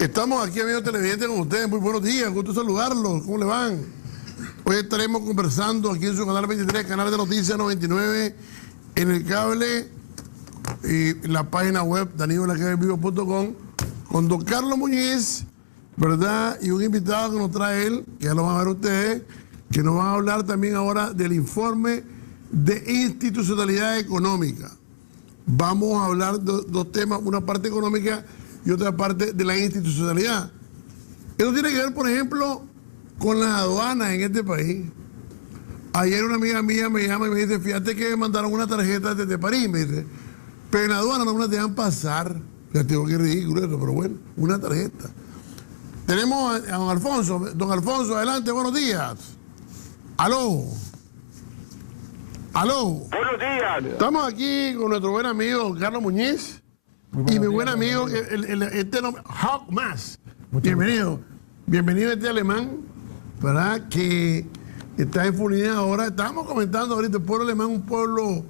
Estamos aquí, amigos televidentes, con ustedes. Muy buenos días, gusto saludarlos. ¿Cómo le van? Hoy estaremos conversando aquí en su canal 23, canal de noticias 99, en el cable y en la página web danilolacabevivo.com, con don Carlos Muñiz, ¿verdad? Y un invitado que nos trae él, que ya lo van a ver ustedes, que nos van a hablar también ahora del informe de institucionalidad económica. Vamos a hablar de dos temas, una parte económica y otra parte de la institucionalidad. Eso tiene que ver, por ejemplo, con las aduanas en este país. Ayer una amiga mía me llama y me dice, fíjate que me mandaron una tarjeta desde París, me dice, pero en la aduana no me la dejan pasar. Fíjate, qué ridículo eso, pero bueno, una tarjeta. Tenemos a don Alfonso. Don Alfonso, adelante, buenos días. Aló. Aló. Buenos días. Estamos aquí con nuestro buen amigo Carlos Muñiz y mi buen amigo, Hawk Mas. Bienvenido. Bienvenido este alemán, ¿verdad? Que está en Fulinea ahora. Estábamos comentando ahorita, el pueblo alemán es un pueblo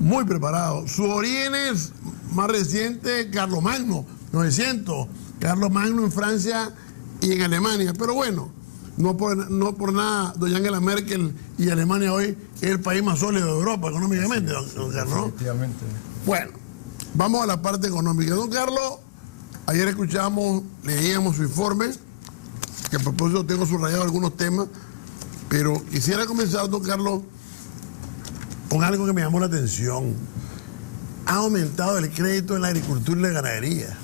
muy preparado. Sus orígenes más recientes, Carlomagno, 900. Carlomagno en Francia y en Alemania. Pero bueno, no por nada, doña Angela Merkel y Alemania hoy es el país más sólido de Europa económicamente, don Carlos. Efectivamente. Bueno, vamos a la parte económica. Don Carlos, ayer leíamos su informe, que a propósito tengo subrayado algunos temas, pero quisiera comenzar, don Carlos, con algo que me llamó la atención. Ha aumentado el crédito en la agricultura y la ganadería.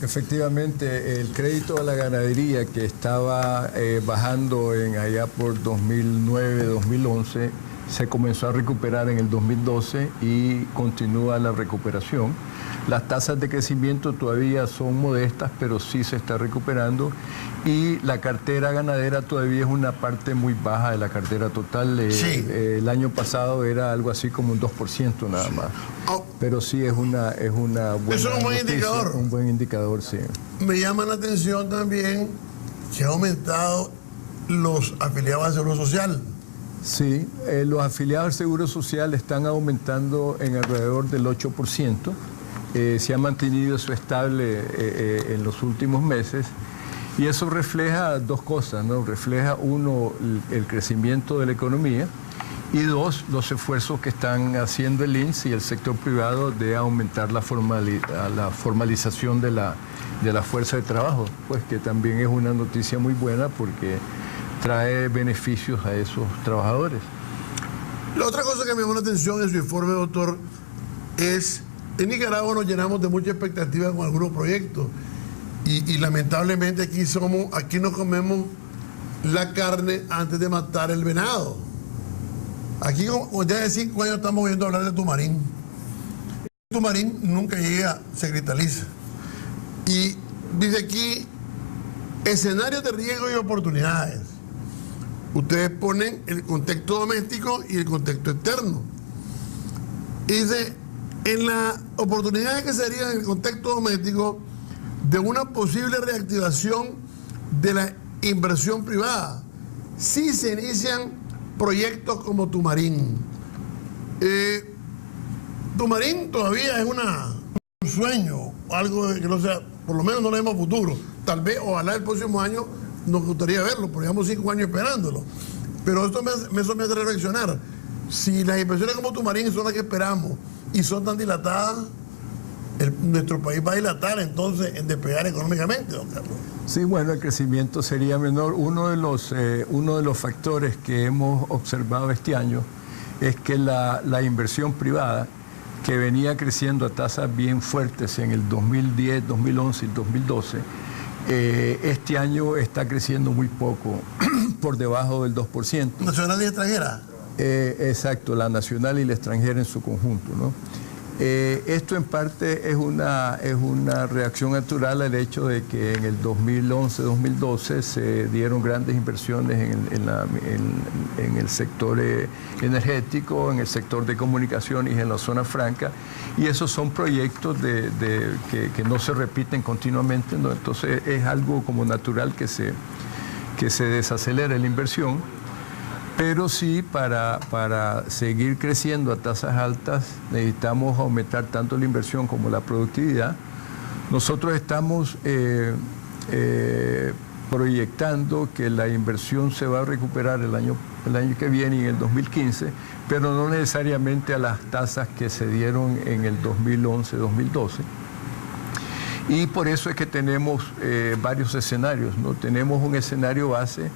Efectivamente, el crédito a la ganadería que estaba bajando allá por 2009, 2011, se comenzó a recuperar en el 2012 y continúa la recuperación. Las tasas de crecimiento todavía son modestas, pero sí se está recuperando. Y la cartera ganadera todavía es una parte muy baja de la cartera total. Sí. El año pasado era algo así como un 2% nada más. Oh. Pero sí es una buena Eso es un buen noticia, indicador. Un buen indicador, sí. Me llama la atención también que ha aumentado los afiliados al Seguro Social. Sí, los afiliados al Seguro Social están aumentando en alrededor del 8%. Se ha mantenido eso estable en los últimos meses. Y eso refleja dos cosas, ¿no? Refleja, uno, el crecimiento de la economía, y dos, los esfuerzos que están haciendo el INSS y el sector privado de aumentar la formalización de la fuerza de trabajo, pues que también es una noticia muy buena porque trae beneficios a esos trabajadores. La otra cosa que me llamó la atención en su informe, doctor, es en Nicaragua nos llenamos de mucha expectativa con algunos proyectos y lamentablemente aquí nos comemos la carne antes de matar el venado. Aquí ya de 5 años estamos oyendo hablar de Tumarín. Tumarín nunca llega, se cristaliza. Y dice aquí, escenarios de riesgo y oportunidades. Ustedes ponen el contexto doméstico y el contexto externo. Y dice, en las oportunidades que serían en el contexto doméstico de una posible reactivación de la inversión privada, si se inician proyectos como Tumarín. Tumarín todavía es un sueño, algo que no sea, por lo menos no le vemos futuro. Tal vez, ojalá el próximo año nos gustaría verlo, porque llevamos 5 años esperándolo. Pero eso me hace reflexionar. Si las inversiones como Tumarín son las que esperamos y son tan dilatadas, nuestro país va a dilatar entonces en despegar económicamente, don Carlos. Sí, bueno, el crecimiento sería menor. Uno de los factores que hemos observado este año es que la inversión privada, que venía creciendo a tasas bien fuertes en el 2010, 2011 y 2012, este año está creciendo muy poco, por debajo del 2%. ¿Nacional y extranjera? Exacto, la nacional y la extranjera en su conjunto, ¿no? Esto en parte es una reacción natural al hecho de que en el 2011-2012 se dieron grandes inversiones en el sector energético, en el sector de comunicaciones y en la zona franca, y esos son proyectos que no se repiten continuamente, ¿no? Entonces es algo como natural que se desacelere la inversión. Pero sí, para seguir creciendo a tasas altas, necesitamos aumentar tanto la inversión como la productividad, Nosotros estamos proyectando que la inversión se va a recuperar el año que viene y en el 2015, pero no necesariamente a las tasas que se dieron en el 2011-2012. Y por eso es que tenemos varios escenarios, ¿no? Tenemos un escenario base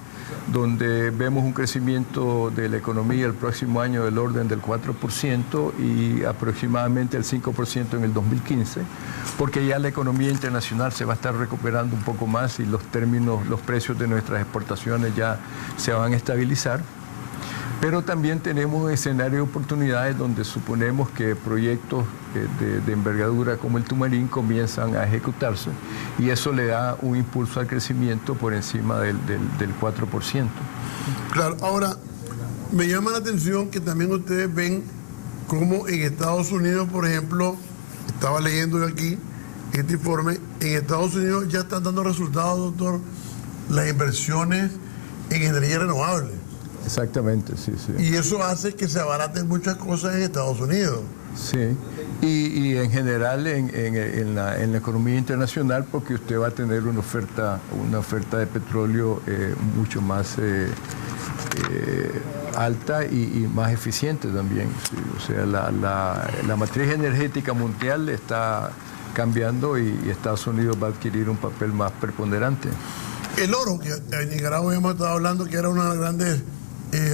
donde vemos un crecimiento de la economía el próximo año del orden del 4% y aproximadamente el 5% en el 2015, porque ya la economía internacional se va a estar recuperando un poco más y los precios de nuestras exportaciones ya se van a estabilizar. Pero también tenemos un escenario de oportunidades donde suponemos que proyectos de envergadura como el Tumarín comienzan a ejecutarse y eso le da un impulso al crecimiento por encima del 4%. Claro, ahora, me llama la atención que también ustedes ven como en Estados Unidos, por ejemplo, estaba leyendo yo aquí este informe, en Estados Unidos ya están dando resultados, doctor, las inversiones en energía renovable. Exactamente, sí, sí. Y eso hace que se abaraten muchas cosas en Estados Unidos. Sí, y en general en la economía internacional, porque usted va a tener una oferta de petróleo mucho más alta y más eficiente también. Sí. O sea, la matriz energética mundial está cambiando y Estados Unidos va a adquirir un papel más preponderante. El oro, que en Nicaragua hemos estado hablando que era uno de los grandes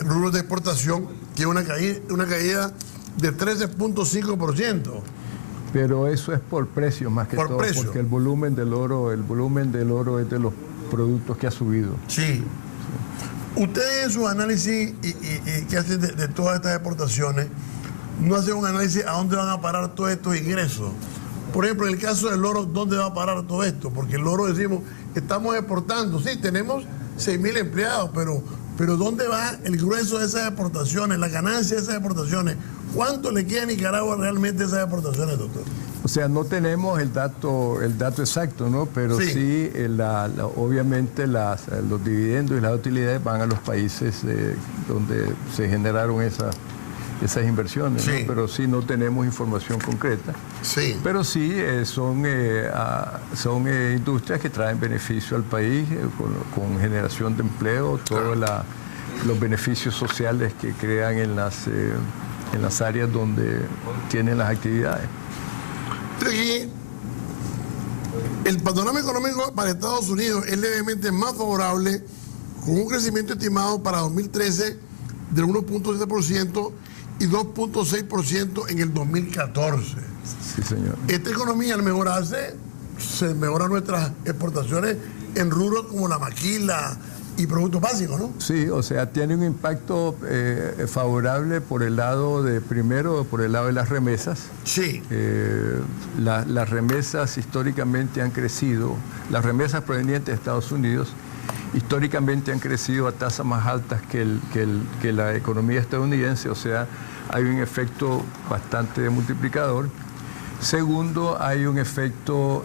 rubros de exportación, tiene una caída de 13.5%. Pero eso es por precio más que por todo, precio. Porque el volumen del oro es de los productos que ha subido. Sí. Ustedes en sus análisis y que hacen de todas estas exportaciones, no hacen un análisis a dónde van a parar todos estos ingresos. Por ejemplo, en el caso del oro, ¿dónde va a parar todo esto? Porque el oro, decimos, estamos exportando. Sí, tenemos 6.000 empleados, pero ¿dónde va el grueso de esas exportaciones, la ganancia de esas exportaciones? ¿Cuánto le queda a Nicaragua realmente esas exportaciones, doctor? O sea, no tenemos el dato exacto, ¿no? Pero sí, obviamente los dividendos y las utilidades van a los países donde se generaron esas inversiones, sí. ¿no? Pero sí no tenemos información concreta. Sí. Pero sí son industrias que traen beneficio al país con generación de empleo, todos los beneficios sociales que crean en las áreas donde tienen las actividades. Aquí, el panorama económico para Estados Unidos es levemente más favorable, con un crecimiento estimado para 2013 del 1.7% y 2.6% en el 2014. Sí, señor. Esta economía, al mejorarse, se mejoran nuestras exportaciones en rubros como la maquila y productos básicos, ¿no? Sí, o sea, tiene un impacto favorable por el lado por el lado de las remesas. Sí. Las remesas históricamente han crecido, las remesas provenientes de Estados Unidos históricamente han crecido a tasas más altas que la economía estadounidense, o sea, hay un efecto bastante multiplicador. Segundo, hay un efecto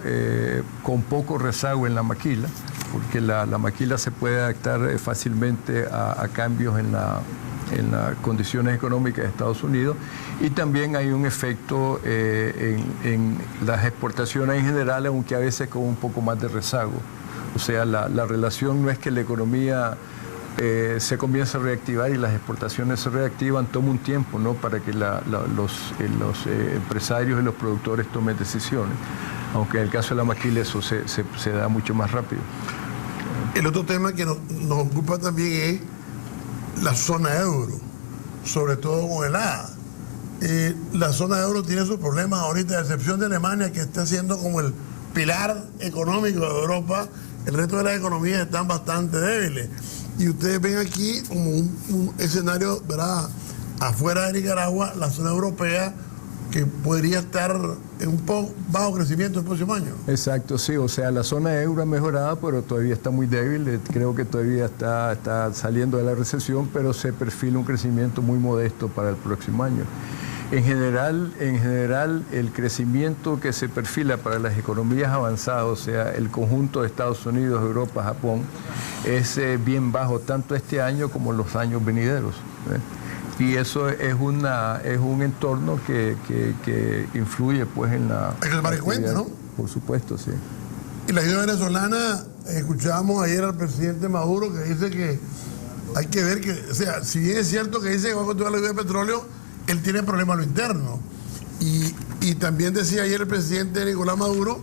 con poco rezago en la maquila, porque la maquila se puede adaptar fácilmente a cambios en las condiciones económicas de Estados Unidos, y también hay un efecto en las exportaciones en general, aunque a veces con un poco más de rezago. O sea, la relación no es que la economía se comienza a reactivar y las exportaciones se reactivan, toma un tiempo, ¿no?, para que los empresarios y los productores tomen decisiones, aunque en el caso de la maquila eso se da mucho más rápido. El otro tema que nos ocupa también es la zona euro, sobre todo con el ADA. La zona euro tiene sus problemas ahorita, a excepción de Alemania, que está siendo como el pilar económico de Europa. El resto de las economías están bastante débiles. Y ustedes ven aquí como un escenario, ¿verdad?, afuera de Nicaragua, la zona europea, que podría estar en un poco bajo crecimiento el próximo año. Exacto, sí, o sea, la zona euro ha mejorado, pero todavía está muy débil. Creo que todavía está saliendo de la recesión, pero se perfila un crecimiento muy modesto para el próximo año. En general, el crecimiento que se perfila para las economías avanzadas, o sea, el conjunto de Estados Unidos, Europa, Japón, es bien bajo tanto este año como los años venideros. Y eso es un entorno que influye pues en la... Hay que tomar en cuenta, ¿no? por supuesto, sí. Y la ayuda venezolana, escuchábamos ayer al presidente Maduro que dice que hay que ver que, o sea, si bien es cierto que dice que va a continuar la ayuda de petróleo, él tiene problemas a lo interno. Y también decía ayer el presidente Nicolás Maduro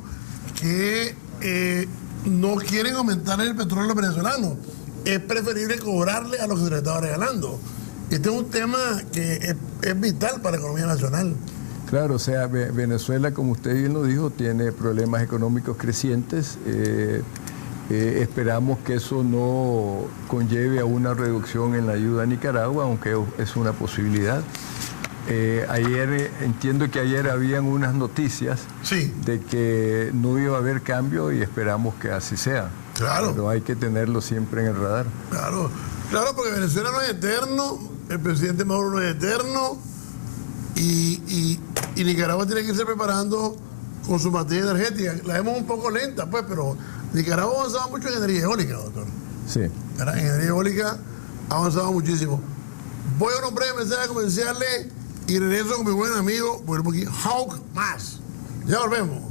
que no quieren aumentar el petróleo a los venezolanos. Es preferible cobrarle a los que se les estaba regalando. Este es un tema que es vital para la economía nacional. Claro, o sea, Venezuela, como usted bien lo dijo, tiene problemas económicos crecientes. Esperamos que eso no conlleve a una reducción en la ayuda a Nicaragua, aunque es una posibilidad. Entiendo que ayer habían unas noticias de que no iba a haber cambio y esperamos que así sea. Claro. Pero hay que tenerlo siempre en el radar. Claro, porque Venezuela no es eterno, el presidente Maduro no es eterno y Nicaragua tiene que irse preparando con su materia energética. La vemos un poco lenta, pues, pero Nicaragua ha avanzado mucho en energía eólica, doctor. Sí. En energía eólica ha avanzado muchísimo. Voy a unos breves mensajes comerciales y regreso con mi buen amigo, vuelvo aquí, Hawk Más. Ya volvemos.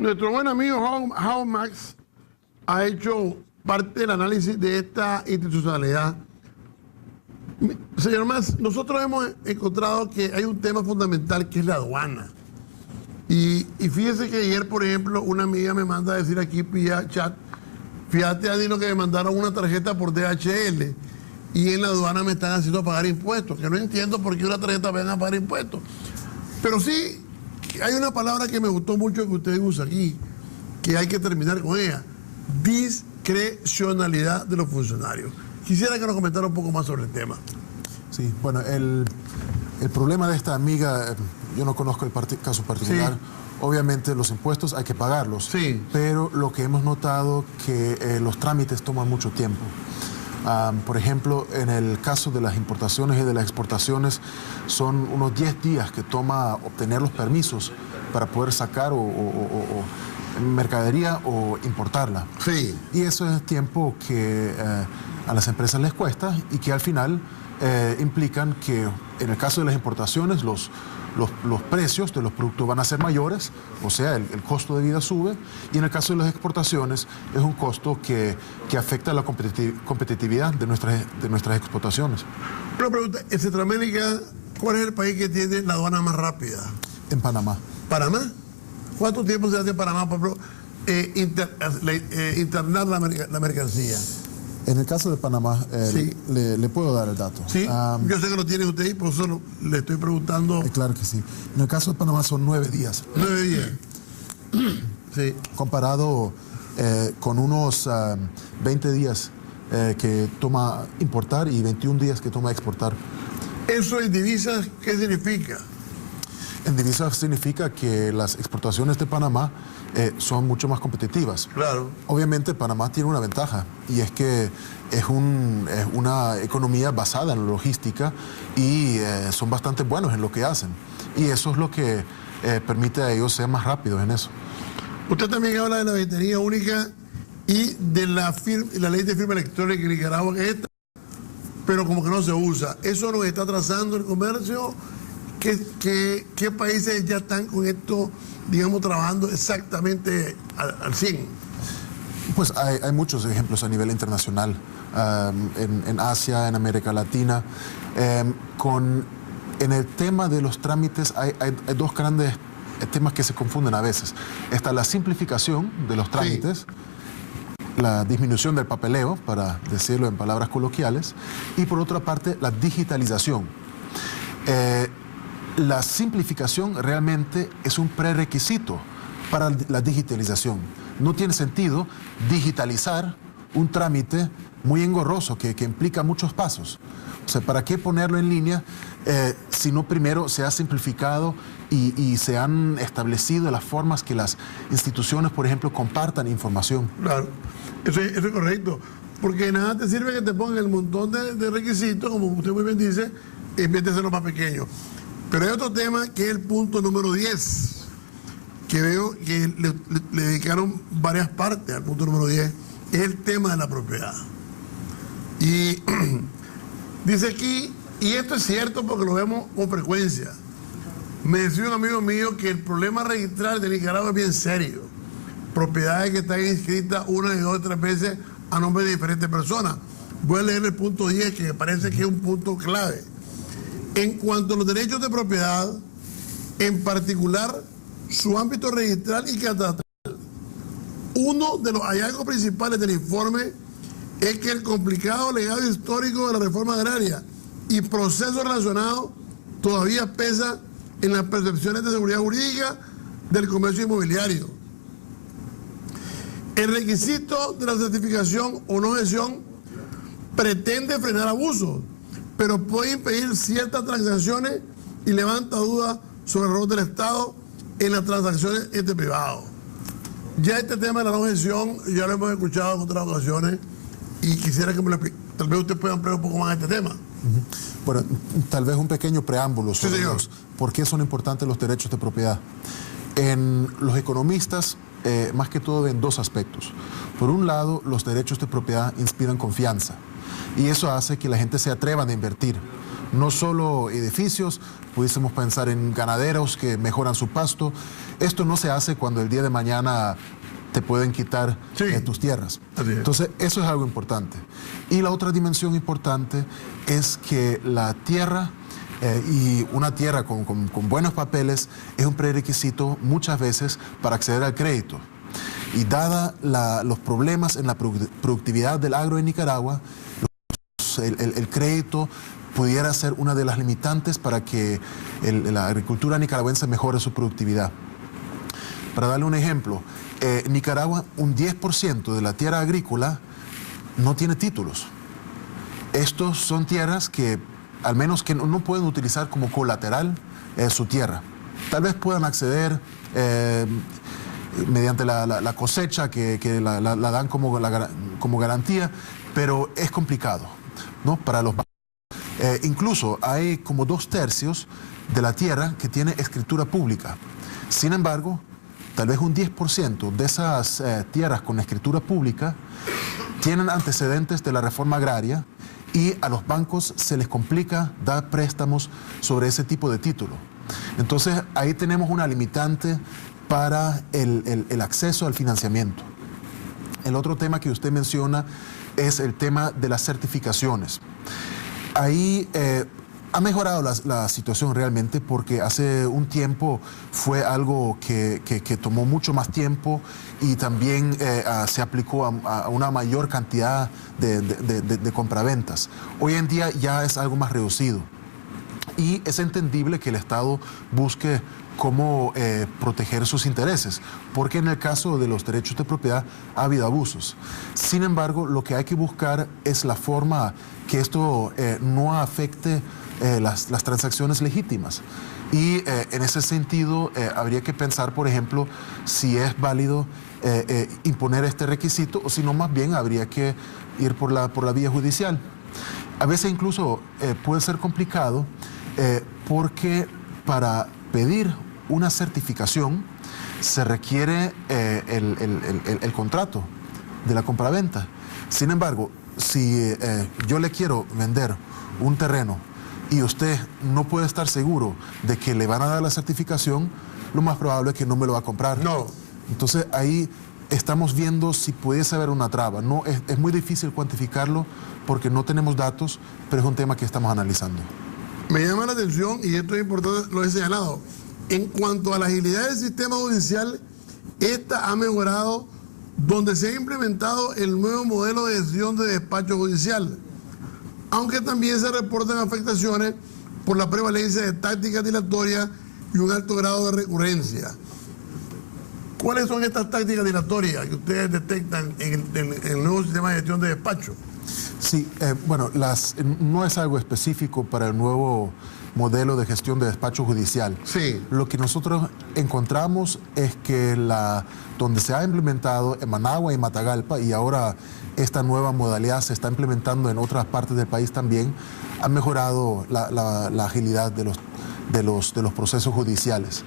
Nuestro buen amigo Howard Max ha hecho parte del análisis de esta institucionalidad. Señor Max, nosotros hemos encontrado que hay un tema fundamental que es la aduana. Y fíjese que ayer, por ejemplo, una amiga me manda a decir aquí vía chat, fíjate, Adino, que me mandaron una tarjeta por DHL y en la aduana me están haciendo pagar impuestos, que no entiendo por qué una tarjeta me van a pagar impuestos. Pero sí, hay una palabra que me gustó mucho que usted usa aquí, que hay que terminar con ella: discrecionalidad de los funcionarios. Quisiera que nos comentara un poco más sobre el tema. Sí, bueno, el problema de esta amiga, yo no conozco el caso particular. Sí. Obviamente los impuestos hay que pagarlos, sí, pero lo que hemos notado que los trámites toman mucho tiempo. Por ejemplo, en el caso de las importaciones y de las exportaciones, son unos 10 días que toma obtener los permisos para poder sacar mercadería o importarla. Sí. Y eso es tiempo que a las empresas les cuesta y que al final implican que en el caso de las importaciones los precios de los productos van a ser mayores, o sea, el costo de vida sube, y en el caso de las exportaciones es un costo que afecta la competitividad de nuestras exportaciones. Una pregunta, en Centroamérica, ¿cuál es el país que tiene la aduana más rápida? En Panamá. ¿Panamá? ¿Cuánto tiempo se hace en Panamá para internar la mercancía? En el caso de Panamá, sí, le puedo dar el dato. Sí, yo sé que lo tiene usted y por eso le estoy preguntando. Claro que sí. En el caso de Panamá son 9 días. 9 días. Sí. Comparado con unos 20 días que toma importar y 21 días que toma exportar. ¿Eso en divisas qué significa? En divisas significa que las exportaciones de Panamá son mucho más competitivas. Claro. Obviamente Panamá tiene una ventaja y es que es una economía basada en la logística y son bastante buenos en lo que hacen. Y eso es lo que permite a ellos ser más rápidos en eso. Usted también habla de la ventanilla única y de la ley de firma electrónica en Nicaragua, que es esta, pero como que no se usa. ¿Eso nos está atrasando el comercio? ¿Qué países ya están con esto, digamos, trabajando exactamente al 100? Pues hay muchos ejemplos a nivel internacional, en Asia, en América Latina. En el tema de los trámites hay dos grandes temas que se confunden a veces. Está la simplificación de los trámites, sí, la disminución del papeleo, para decirlo en palabras coloquiales, y por otra parte la digitalización. La simplificación realmente es un prerequisito para la digitalización. No tiene sentido digitalizar un trámite muy engorroso que implica muchos pasos. O sea, ¿para qué ponerlo en línea si no primero se ha simplificado y se han establecido las formas que las instituciones, por ejemplo, compartan información? Claro, eso es correcto. Porque nada te sirve que te pongan el montón de requisitos, como usted muy bien dice, en vez de hacerlo más pequeño. Pero hay otro tema que es el punto número 10, que veo que le dedicaron varias partes al punto número 10, es el tema de la propiedad. Y dice aquí, y esto es cierto porque lo vemos con frecuencia, me decía un amigo mío que el problema registral de Nicaragua es bien serio. Propiedades que están inscritas una y dos y tres veces a nombre de diferentes personas. Voy a leer el punto 10, que me parece que es un punto clave. En cuanto a los derechos de propiedad, en particular su ámbito registral y catastral, uno de los hallazgos principales del informe es que el complicado legado histórico de la reforma agraria y procesos relacionados todavía pesa en las percepciones de seguridad jurídica del comercio inmobiliario. El requisito de la certificación o no gestión pretende frenar abusos, pero puede impedir ciertas transacciones y levanta dudas sobre el rol del Estado en las transacciones entre privados. Ya este tema de la no gestión ya lo hemos escuchado en otras ocasiones y quisiera que me lo explique. Tal vez usted pueda ampliar un poco más este tema. Bueno, tal vez un pequeño preámbulo sobre Sí, por qué son importantes los derechos de propiedad. En los economistas, más que todo, ven dos aspectos. Por un lado, los derechos de propiedad inspiran confianza y eso hace que la gente se atreva a invertir. No solo edificios, pudiésemos pensar en ganaderos que mejoran su pasto. Esto no se hace cuando el día de mañana te pueden quitar tus tierras. Entonces, eso es algo importante. Y la otra dimensión importante es que la tierra y una tierra con buenos papeles es un prerequisito muchas veces para acceder al crédito. Y dada los problemas en la productividad del agro en Nicaragua, el crédito pudiera ser una de las limitantes para que la agricultura nicaragüense mejore su productividad. Para darle un ejemplo, Nicaragua, un 10% de la tierra agrícola no tiene títulos. Estos son tierras que, al menos que no pueden utilizar como colateral su tierra. Tal vez puedan acceder mediante la cosecha que la dan como garantía, pero es complicado, ¿no? Para los bancos. Incluso hay como 2/3 de la tierra que tiene escritura pública. Sin embargo, tal vez un 10% de esas tierras con escritura pública tienen antecedentes de la reforma agraria y a los bancos se les complica dar préstamos sobre ese tipo de título. Entonces, ahí tenemos una limitante para el acceso al financiamiento. El otro tema que usted menciona es el tema de las certificaciones. Ahí ha mejorado la situación realmente porque hace un tiempo fue algo que tomó mucho más tiempo y también se aplicó a una mayor cantidad de compraventas. Hoy en día ya es algo más reducido y es entendible que el Estado busque cómo proteger sus intereses, porque en el caso de los derechos de propiedad ha habido abusos. Sin embargo, lo que hay que buscar es la forma que esto no afecte las transacciones legítimas. Y en ese sentido, habría que pensar, por ejemplo, si es válido imponer este requisito o si no, más bien habría que ir por la vía judicial. A veces incluso puede ser complicado porque para pedir una certificación se requiere el contrato de la compraventa. Sin embargo, si yo le quiero vender un terreno y usted no puede estar seguro de que le van a dar la certificación, lo más probable es que no me lo va a comprar. No. Entonces ahí estamos viendo si pudiese haber una traba. No, es muy difícil cuantificarlo porque no tenemos datos, pero es un tema que estamos analizando. Me llama la atención, y esto es importante, lo he señalado, en cuanto a la agilidad del sistema judicial, esta ha mejorado donde se ha implementado el nuevo modelo de gestión de despacho judicial, aunque también se reportan afectaciones por la prevalencia de tácticas dilatorias y un alto grado de recurrencia. ¿Cuáles son estas tácticas dilatorias que ustedes detectan en el nuevo sistema de gestión de despacho? Sí, bueno, no es algo específico para el nuevo modelo de gestión de despacho judicial. Sí. Lo que nosotros encontramos es que donde se ha implementado en Managua y Matagalpa, y ahora esta nueva modalidad se está implementando en otras partes del país también, ha mejorado la agilidad de los procesos judiciales.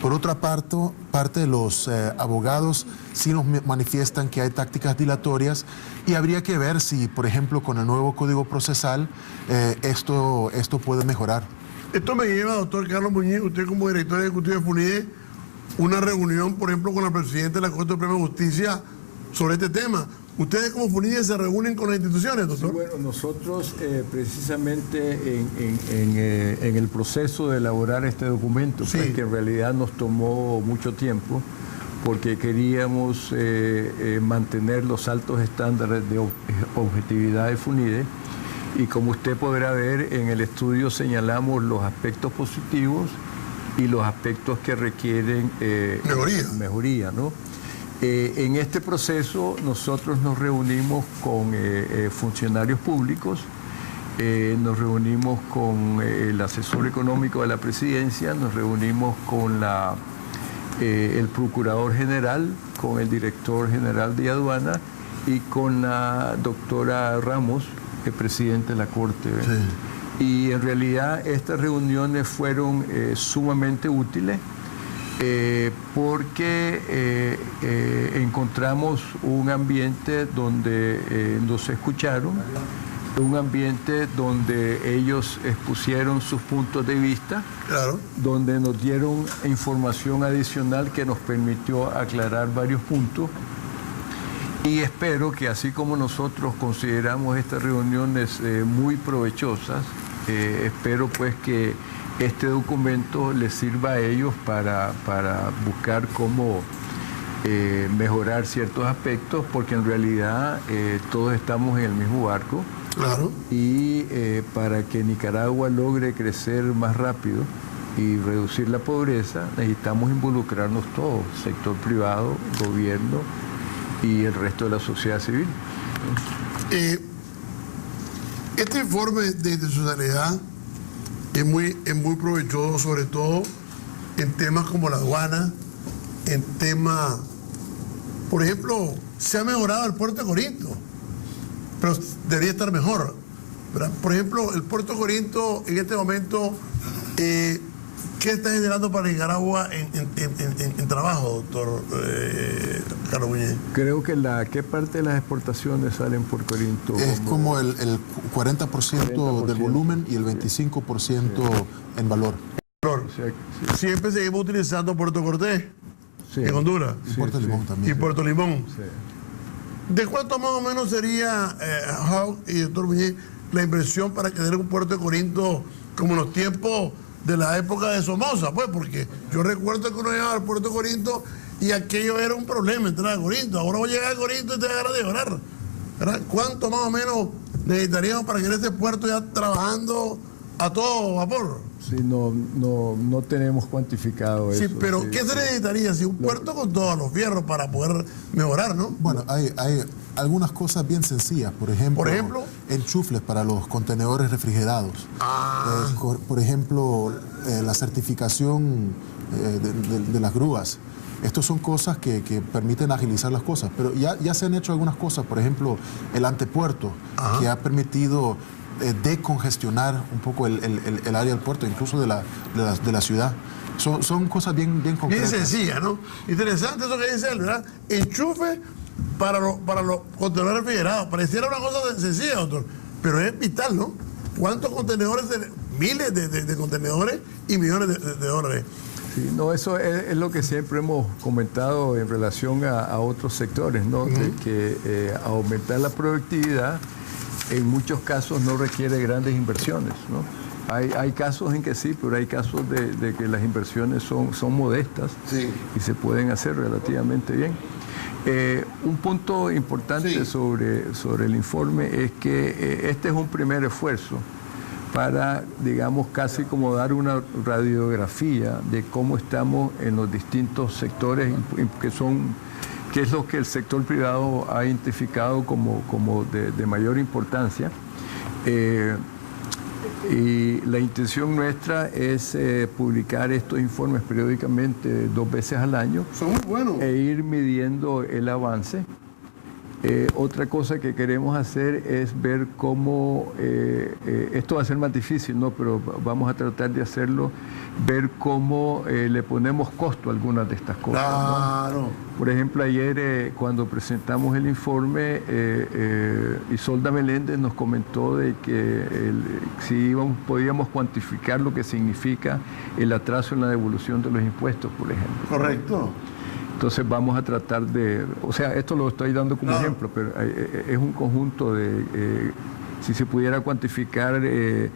Por otra parte los abogados sí nos manifiestan que hay tácticas dilatorias y habría que ver si, por ejemplo, con el nuevo Código Procesal esto puede mejorar. Esto me lleva, doctor Carlos Muñiz, usted como director ejecutivo de FUNIDE, una reunión, por ejemplo, con la presidenta de la Corte Suprema de Justicia sobre este tema. ¿Ustedes como FUNIDE se reúnen con las instituciones, doctor? Sí, bueno, nosotros precisamente en el proceso de elaborar este documento, Sí. pues, que en realidad nos tomó mucho tiempo, porque queríamos mantener los altos estándares de objetividad de FUNIDE, y como usted podrá ver, en el estudio señalamos los aspectos positivos y los aspectos que requieren mejoría, ¿no? En este proceso nosotros nos reunimos con funcionarios públicos, nos reunimos con el asesor económico de la presidencia, nos reunimos con el procurador general, con el director general de aduana y con la doctora Ramos, el presidente de la Corte. Sí. Y en realidad estas reuniones fueron sumamente útiles. Porque encontramos un ambiente donde nos escucharon, un ambiente donde ellos expusieron sus puntos de vista, Claro. donde nos dieron información adicional que nos permitió aclarar varios puntos. Y espero que así como nosotros consideramos estas reuniones muy provechosas, espero pues que este documento les sirva a ellos para buscar cómo mejorar ciertos aspectos, porque en realidad todos estamos en el mismo barco. Claro. Y para que Nicaragua logre crecer más rápido y reducir la pobreza, necesitamos involucrarnos todos, sector privado, gobierno y el resto de la sociedad civil. Este informe de institucionalidad es muy provechoso, sobre todo en temas como la aduana, en temas, por ejemplo, se ha mejorado el puerto de Corinto, pero debería estar mejor, ¿verdad? Por ejemplo, el puerto de Corinto en este momento, ¿qué está generando para Nicaragua en trabajo, doctor Carlos Muñiz? Creo que ¿qué parte de las exportaciones salen por Corinto? Es como el 40% del volumen y el 25% en valor. Sí. Siempre seguimos utilizando Puerto Cortés, Sí. en Honduras, Y Puerto Limón y también. Puerto Limón. Sí. ¿De cuánto más o menos sería, Hauck y doctor Muñiz, la inversión para tener un puerto de Corinto como en los tiempos de la época de Somoza? Pues porque yo recuerdo que uno llegaba al puerto de Corinto y aquello era un problema entrar a Corinto. Ahora voy a llegar a Corinto y te agarra de llorar, ¿verdad? ¿Cuánto más o menos necesitaríamos para que en ese puerto ya trabajando a todo vapor? Sí, no tenemos cuantificado eso. Sí, pero sí, ¿qué se necesitaría? Si un puerto con todos los fierros para poder mejorar, ¿no? Bueno, hay algunas cosas bien sencillas. Por ejemplo, enchufles para los contenedores refrigerados. Por ejemplo, la certificación de las grúas. Estas son cosas que permiten agilizar las cosas. Pero ya se han hecho algunas cosas. Por ejemplo, el antepuerto, que ha permitido decongestionar un poco el área del puerto, incluso de la ciudad. Son cosas bien concretas. Bien sencilla, ¿no? Interesante eso que dice él, ¿verdad? Enchufe para los contenedores refrigerados. Pareciera una cosa sencilla, doctor, pero es vital, ¿no? ¿Cuántos contenedores? Miles de contenedores y millones de dólares. Sí, no, eso es lo que siempre hemos comentado en relación a otros sectores, ¿no? De que aumentar la productividad en muchos casos no requiere grandes inversiones, ¿no? Hay casos en que sí, pero hay casos de que las inversiones son modestas, Sí. y se pueden hacer relativamente bien. Un punto importante, Sí. sobre el informe es que este es un primer esfuerzo para, digamos, casi como dar una radiografía de cómo estamos en los distintos sectores que es lo que el sector privado ha identificado como de mayor importancia. Y la intención nuestra es publicar estos informes periódicamente 2 veces al año. Son muy buenos. E ir midiendo el avance Otra cosa que queremos hacer es ver cómo, esto va a ser más difícil, ¿no? Pero vamos a tratar de hacerlo, ver cómo le ponemos costo a algunas de estas cosas, ¿no? Claro. Por ejemplo, ayer cuando presentamos el informe, Isolda Meléndez nos comentó de que si podíamos cuantificar lo que significa el atraso en la devolución de los impuestos, por ejemplo. Correcto. Entonces vamos a tratar de, o sea, esto lo estoy dando como ejemplo, pero es un conjunto de, si se pudiera cuantificar el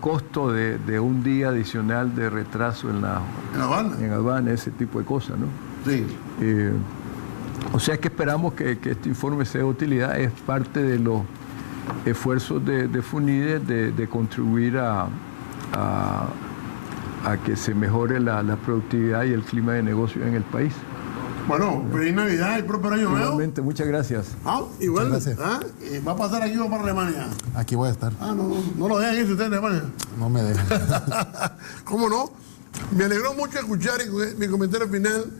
costo de un día adicional de retraso en aduana, ese tipo de cosas, ¿no? Sí. O sea que esperamos que este informe sea de utilidad, es parte de los esfuerzos de FUNIDE de contribuir a que se mejore la productividad y el clima de negocio en el país. Bueno, feliz Navidad y próspero año nuevo. Igualmente, muchas gracias. Igual. Muchas gracias. ¿Va a pasar aquí o para Alemania? Aquí voy a estar. No lo dejan irse ustedes de Alemania. No me dejan. ¿Cómo no? Me alegró mucho escuchar mi comentario final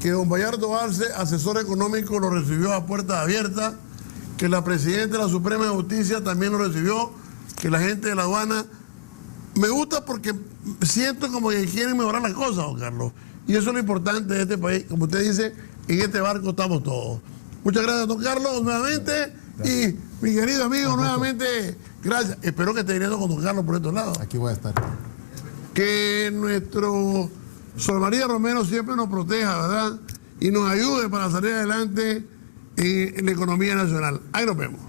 que don Bayardo Arce, asesor económico, lo recibió a puertas abiertas, que la presidenta de la Suprema de Justicia también lo recibió, que la gente de la aduana... Me gusta porque siento como que quieren mejorar las cosas, don Carlos. Y eso es lo importante de este país. Como usted dice, en este barco estamos todos. Muchas gracias, don Carlos, nuevamente. Gracias. Y mi querido amigo, nuevamente, gracias. Espero que esté viniendo con don Carlos por estos lados. Aquí voy a estar. Que nuestro Sol María Romero siempre nos proteja, ¿verdad? Y nos ayude para salir adelante en la economía nacional. Ahí nos vemos.